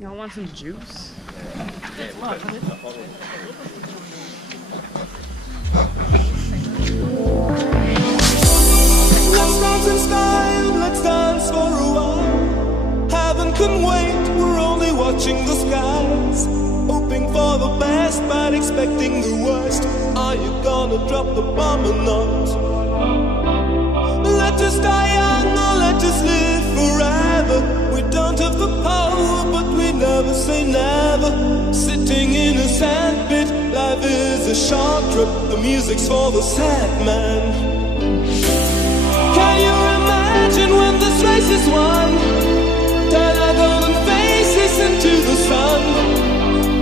Y'all want some juice? Let's dance in style, let's dance for a while. Heaven can wait, we're only watching the skies. Hoping for the best, but expecting the worst. Are you gonna drop the bomb or not? Let us die young or let us live forever. We don't have the power, but we never say never. Sitting in a sandpit, life is a short trip. The music's for the sad man. Can you imagine when this race is won? Turn our golden faces into the sun.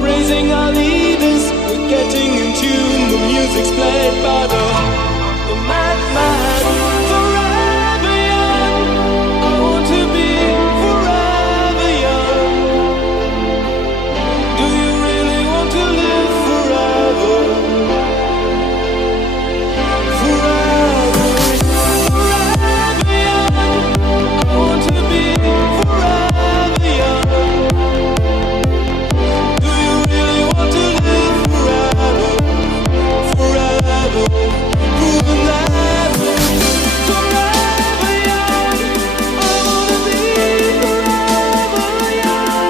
Praising our leaders, we're getting in tune. The music's played by the madman. Forever young, I want to be forever young. Do you really want to live forever? Forever, forever young, I want to be forever young. Do you really want to live forever? Forever, forever, forever young, I wanna be forever young.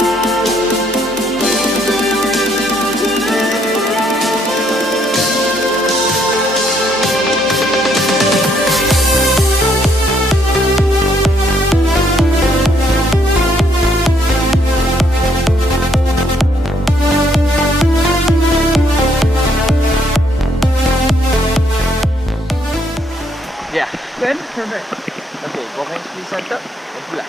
Do you really want to live Yeah. Good? Perfect. Okay, both hands please center and pull up.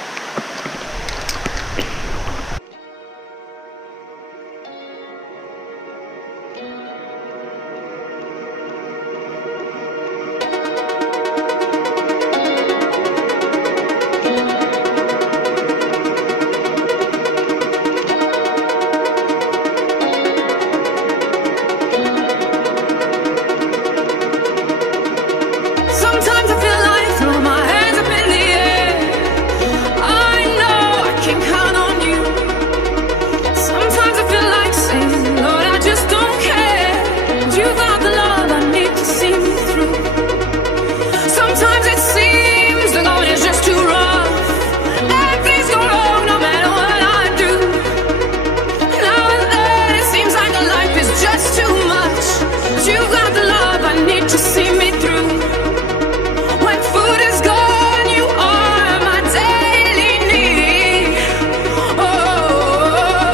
Sometimes I feel like throw my hands up in the air. I know I can count on you. Sometimes I feel like saying, Lord, I just don't care. You got the love I need to see me through. Sometimes it seems the going is just too rough, and things go wrong no matter what I do. Now and then it seems like a life is just too much. But you got the love I need to see me through. When food is gone, you are my daily need. Oh,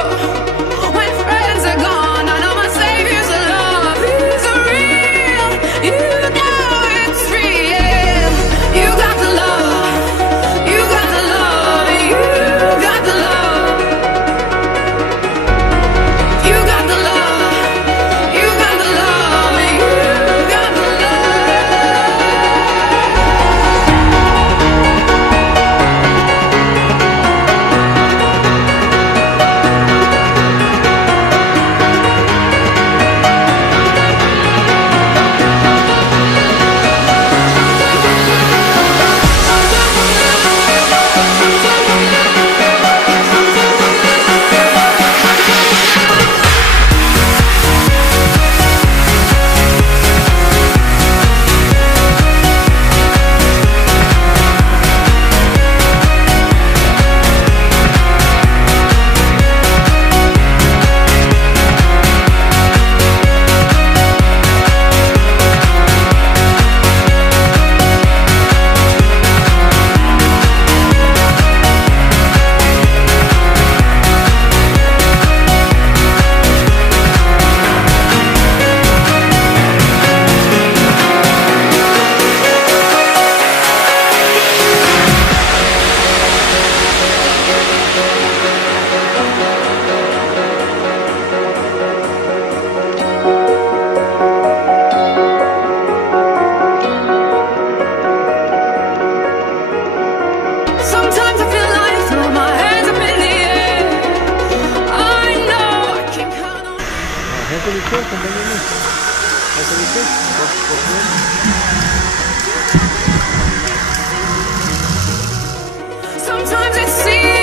when friends are gone, I know my Savior's love is real. You know it's real. You got the love. You got the love. You got the love. You got the love. You got the love. You got the love. Sometimes I feel like throw my hands up in the air. I know I can count on. Hands on your chest and bend your knees. Hands on your chest. Go in. Sometimes it seems